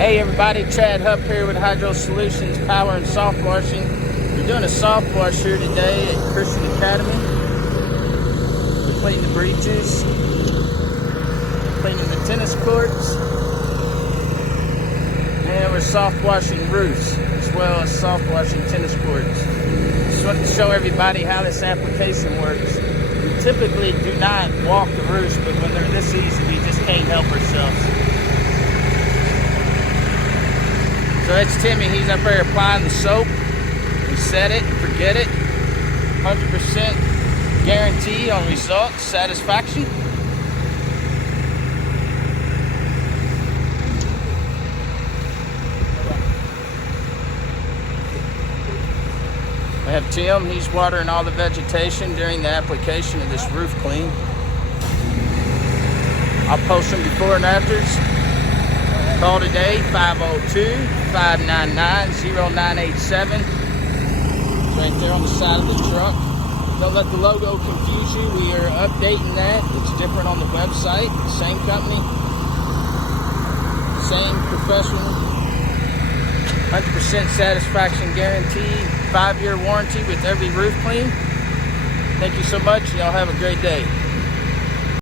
Hey everybody, Chad Hupp here with Hydro Solutions Power and Soft Washing. We're doing a soft wash here today at Christian Academy. We're cleaning the breeches, cleaning the tennis courts, and we're soft washing roofs as well as soft washing tennis courts. Just wanted to show everybody how this application works. We typically do not walk the roofs, but when they're this easy, we just can't help ourselves. So that's Timmy, he's up there applying the soap. We set it and forget it. 100% guarantee on results, satisfaction. We have Tim, he's watering all the vegetation during the application of this roof clean. I'll post some before and afters. Call today, 502-599-0987. It's right there on the side of the truck. Don't let the logo confuse you. We are updating that. It's different on the website. Same company, same professional, 100% satisfaction guarantee, 5-year warranty with every roof clean. Thank you so much. Y'all have a great day.